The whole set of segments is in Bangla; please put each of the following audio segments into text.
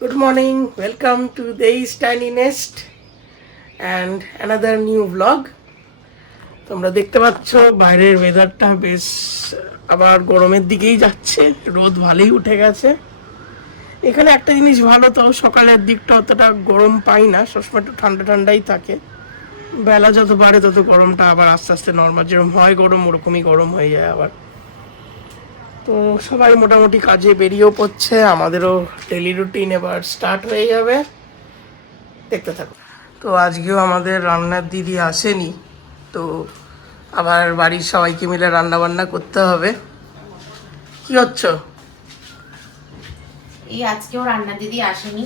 Good morning, welcome to Dei's Tiny Nest and another new vlog. তোমরা দেখতে পাচ্ছ বাইরের ওয়েদারটা বেশ আবার গরমের দিকেই যাচ্ছে, রোদ ভালোই উঠে গেছে। এখানে একটা জিনিস ভালো, তো সকালের দিকটা অতটা গরম পাই না, সবসময় একটু ঠান্ডা ঠান্ডাই থাকে। বেলা যত বাড়ে তত গরমটা আবার আস্তে আস্তে নর্মাল যেরকম হয় গরম ওরকমই গরম হয়ে যায় আবার। তো সবাই মোটামুটি কাজে বেরিয়েও পড়ছে, আমাদেরও ডেলি রুটিন এবার স্টার্ট হয়ে যাবে, দেখতে থাকো। তো আজকেও আমাদের রান্নার দিদি আসেনি, তো আবার বাড়ির সবাইকে মিলে রান্না বান্না করতে হবে। কি হচ্ছে? এই আজকেও রান্না দিদি আসেনি,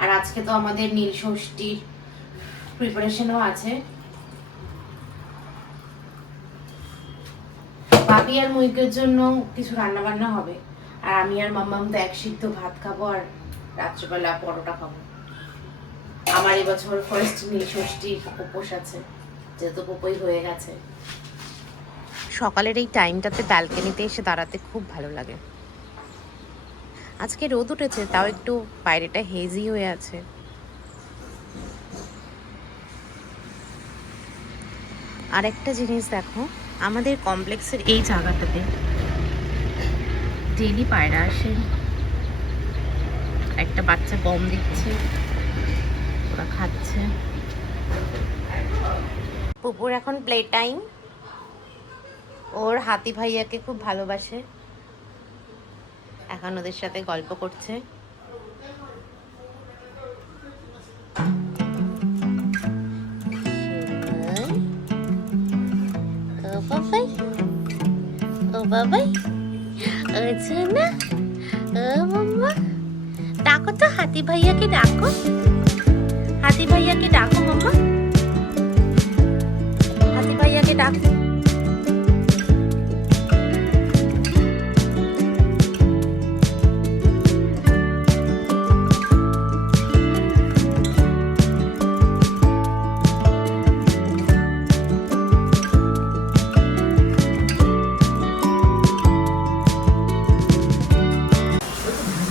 আর আজকে তো আমাদের নীল ষষ্ঠীর প্রিপারেশনও আছে। বাপি আর মৈকের জন্য কিছু রান্না বান্না হবে, আর আমি আর মাম্মাম তো এক সিদ্ধ ভাত খাবো আর রাত্রিবেলা পরোটা খাবো। আমার এবছর ফার্স্ট নীল ষষ্ঠীর উপোস আছে, যেহেতু উপোই হয়ে গেছে। সকালের এই টাইমটাতে ব্যালকনিতে এসে দাঁড়াতে খুব ভালো লাগে। আজকে রোদ উঠেছে, তাও একটু বাইরেটা হেজি হয়ে আছে। আর একটা জিনিস দেখো, আমাদের কমপ্লেক্সের এই জায়গাটাতে ডেলি পায়রা আসে, একটা বাচ্চা গম দিচ্ছে, ওরা খাচ্ছে। পুপুর এখন প্লে টাইম, ওর হাতি ভাইয়াকে খুব ভালোবাসে, এখন ওদের সাথে গল্প করছে। ও বাবাই, ও বাবাই, আচ্ছা না, ও মাম্মা, ডাকো তো হাতি ভাইয়াকে, ডাকো হাতি ভাইয়াকে, ডাকো মাম্মা, হাতি ভাইয়াকে ডাকো।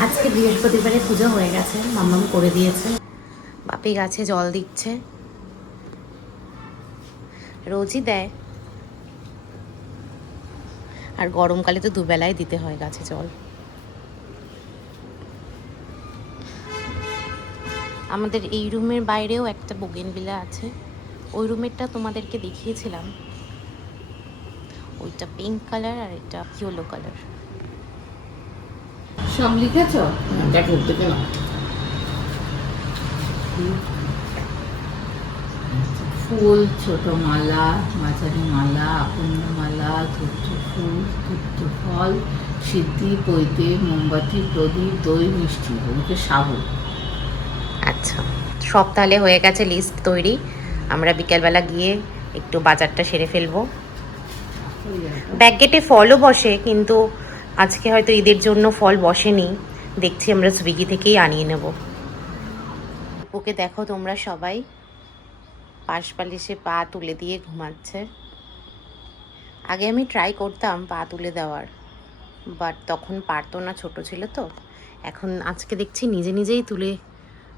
আজকে বৃহস্পতিবারে পুজো হয়ে গেছে, মাম্মাম করে দিয়েছে। বাপি গাছে জল দিচ্ছে, রোজই দেয়, আর গরমকালে তো দুবেলায় দিতে হয় গাছে জল। আমাদের এই রুমের বাইরেও একটা বোগেনভিলা আছে, ওই রুমেরটা তোমাদেরকে দেখিয়েছিলাম, ওইটা পিঙ্ক কালার আর এটা ইয়েলো কালার। সব লিখেছ? দেখো দেখে না। ফুল, ছোট মালা, মাঝারি মালা, আপন্ন মালা, ধূর্ত ফুল, ধূর্ত ফল, সিদ্ধি, পৈতে, মোমবাতি, প্রদীপ, দই, মিষ্টি, ওদিকে সাবু। আচ্ছা, সব তাহলে হয়ে গেছে, লিস্ট তৈরি। আমরা বিকেলবেলা গিয়ে একটু বাজারটা সেরে ফেলবো। ব্যাকগেটে ফলও বসে, কিন্তু আজকে হয়তো ঈদের জন্য ফল বসেনি, দেখছি আমরা সুইগি থেকেই আনিয়ে নেব। ওকে দেখো তোমরা সবাই, পাশ বালিশে পা তুলে দিয়ে ঘুমাচ্ছে। আগে আমি ট্রাই করতাম পা তুলে দেওয়ার, বাট তখন পারতো না, ছোট ছিল তো। এখন আজকে দেখছি নিজে নিজেই তুলে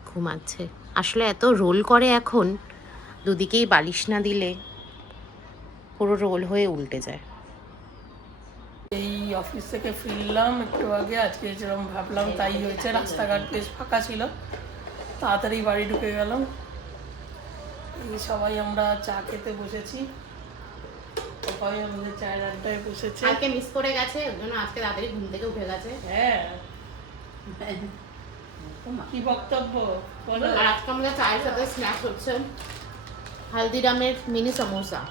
ঘুমাচ্ছে। আসলে এত রোল করে এখন, দুদিকেই বালিশ না দিলে পুরো রোল হয়ে উল্টে যায়। এই অফিস থেকে ফিরলাম একটু আগে, আজকে যেরকম ভাবলাম তাই হয়েছে, রাস্তাঘাট বেশ ফাঁকা ছিল, তাড়াতাড়ি বাড়ি ঢুকে গেলাম। এই সবাই আমরা চা খেতে বসেছি, সবাই আমাদের চায়ের আড্ডায় বসেছে। কালকে মিস করে গেছে, ওই জন্য আজকে তাড়াতাড়ি ঘুম থেকে উঠে গেছে। হ্যাঁ, কি বক্তব্য বলো। আর আজকে আমাদের চায়ের সাথে স্ন্যাক্স হচ্ছে হালদিরামের মিনি সমোসা।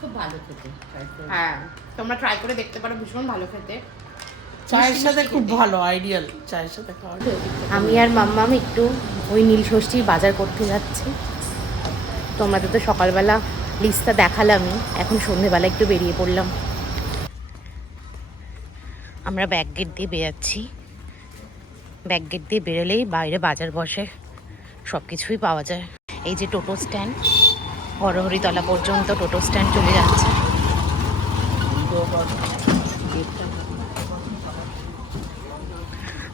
খুব ভালো খেতে। হ্যাঁ, তোমরা ট্রাই করে দেখতে পারো, ভীষণ ভালো খেতে। চায়ের সাথে খুব ভালো, আইডিয়াল চায়ের সাথে খাওয়া। আমি আর মাম্মাম একটু ওই নীল ষষ্ঠীর বাজার করতে যাচ্ছি। তোমাদের তো সকালবেলা লিস্টটা দেখালামই, এখন সন্ধেবেলা একটু বেরিয়ে পড়লাম। আমরা ব্যাক গেট দিয়ে বেরাচ্ছি, ব্যাক গেট দিয়ে বেরোলেই বাইরে বাজার বসে, সব কিছুই পাওয়া যায়। এই যে টোটো স্ট্যান্ড, হরহরিতলা পর্যন্ত টোটো স্ট্যান্ড চলে যাচ্ছে।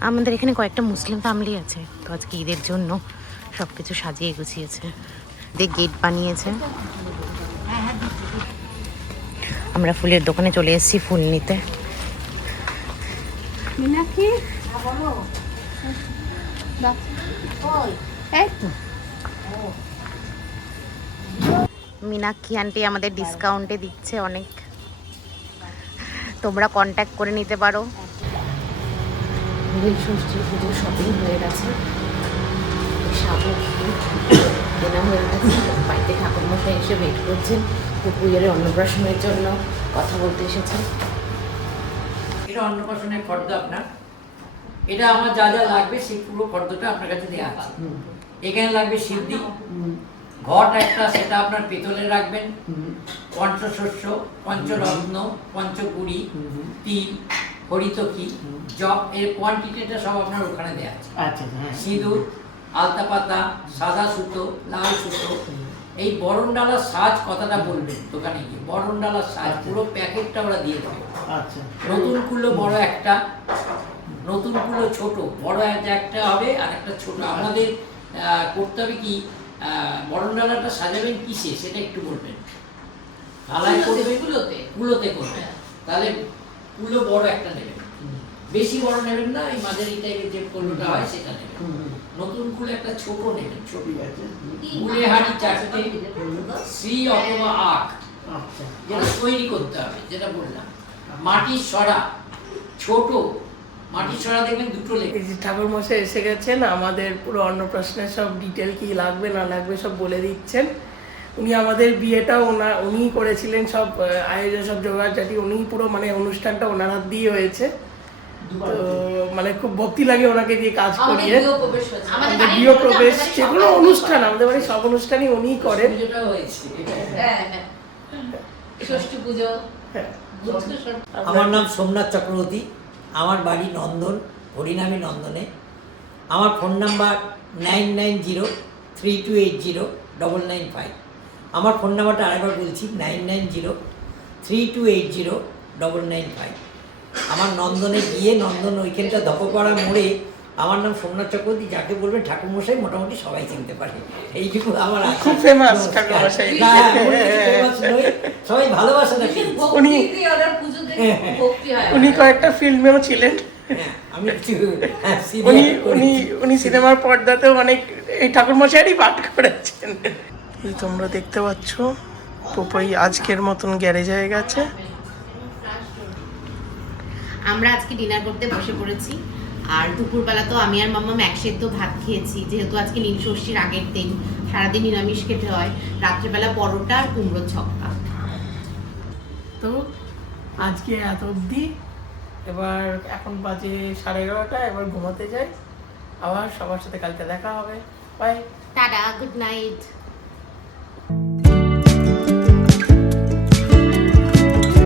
আমাদের এখানে কয়েকটা মুসলিম ফ্যামিলি আছে, তো আজকে ঈদের জন্য সব কিছু সাজিয়ে গুছিয়েছে, দিয়ে গেট বানিয়েছে। আমরা ফুলের দোকানে চলে এসেছি ফুল নিতে। মিনাক্ষী মীনাক্ষী আন্টি আমাদের ডিসকাউন্টে দিচ্ছে অনেক, তোমরা কন্ট্যাক্ট করে নিতে পারো। নীল ষষ্ঠী পুজো শপিং হয়ে গেছে, শাবক কেনা হয়ে গেছে। বাড়িতে ঠাকুরমশাই এসে ওয়েট করছেন পুকুরের অন্নপ্রাশনের জন্য, কথা বলতে এসেছেন। এটা অন্নপ্রাশনের ফর্দ আপনার, এটা আমার যা যা লাগবে সেই পুরো ফর্দটা আপনার কাছে দেওয়া আছে। এখানে লাগবে সিদ্ধি, ঘট একটা, সেটা আপনার পেতলে রাখবেন, পঞ্চশস্য, পঞ্চরত্ন, পঞ্চকুড়ি, তিল, হরিতকি, জপ, এর কোয়ান্টিটিটা সব আপনার ওখানে দেওয়া আছে। আচ্ছা, হ্যাঁ। সিঁদুর, আলতা পাতা, সাদা সুতো, লাল সুতো, এই বরণডালার সাজ কথাটা বলবেন দোকানে গিয়ে, বরণডালার সাজ পুরো প্যাকেটটা ওরা দিয়ে দেবে। আচ্ছা, নতুন কুলো বড় একটা, নতুন কুলো ছোট, বড় একটা হবে আর একটা ছোট। আমাদের করতে হবে কি, বরণডালাটা সাজাবেন কিসে সেটা একটু বলবেন। ঢালাই করবেন কুলোতে করবেন, তাহলে কুলো বড় একটা নেবেন, বেশি বড় নেবেন না, এই মাঝারি টাইপের যে কুলোটা হয় সেটা নেবেন। নতুন কুলো একটা ছোট নেবেন, ছোট কুলে হাঁড়ি চারটে, শ্রী অথবা আখ, যেটা তৈরি করতে হবে, যেটা বললাম। মাটির সরা ছোট, মাটির সরা দেখবেন দুটো লেগে। এই যে ঠাকুর মশাই এসে গেছেন, আমাদের পুরো অন্নপ্রাশনের সব ডিটেল কি লাগবে না লাগবে সব বলে দিচ্ছেন। উনি আমাদের বিয়েটাও উনিই করেছিলেন, সব আয়োজন সব জোগাড়জাটি উনিই, পুরো মানে অনুষ্ঠানটা ওনার হাত দিয়ে হয়েছে। তো মানে খুব ভক্তি লাগে ওনাকে দিয়ে কাজ করিয়ে। আমাদের গৃহপ্রবেশ, যেগুলো অনুষ্ঠান আমাদের বাড়ির সব অনুষ্ঠানই উনিই করেন। পুজোটা হয়েছে। ষষ্ঠী পুজো। হ্যাঁ। আমার নাম সোমনাথ চক্রবর্তী, আমার বাড়ি নন্দন, হরিনামী নন্দনে। আমার ফোন নাম্বার 9903280995। আমার ফোন নাম্বারটা আরেকবার বলছি, 9903280995। আমার নন্দনে গিয়ে, নন্দন ওইখানটা ধপপাড়া মোড়ে, আমার নাম সোমনাথ চক্রবর্তী, যাকে বলবেন ঠাকুরমশাই মোটামুটি সবাই চিনতে পারে। এইটুকু আমার আছে। খুব ফেমাস ঠাকুরমশাই। না, famous নয়, সবাই ভালোবাসে না। উনি কয়েকটা ফিল্মেও ছিলেন। আমি উনি সিনেমার পর্দাতেও অনেক এই ঠাকুরমশাইয়েরই পাঠ করেছেন। তোমরা দেখতে পাচ্ছ পোপাই আজকের মতন গ্যারেজ হয়ে গেছে। আমরা আজকে ডিনার করতে বসে পড়েছি, আর দুপুরবেলা তো আমি আর মাম্মাম একসেদ্ধ ভাত খেয়েছি, যেহেতু আজকে নীল ষষ্ঠীর আগের দিন, সারাদিন নিরামিষ খেতে হয়। রাত্রেবেলা পরোটা আর কুমড়োর ছক্কা। তো আজকে এত অবধি, এবার এখন বাজে 11:30, এবার ঘুমাতে যাই। আবার সবার সাথে কালকে দেখা হবে। বাই। Tata, good night.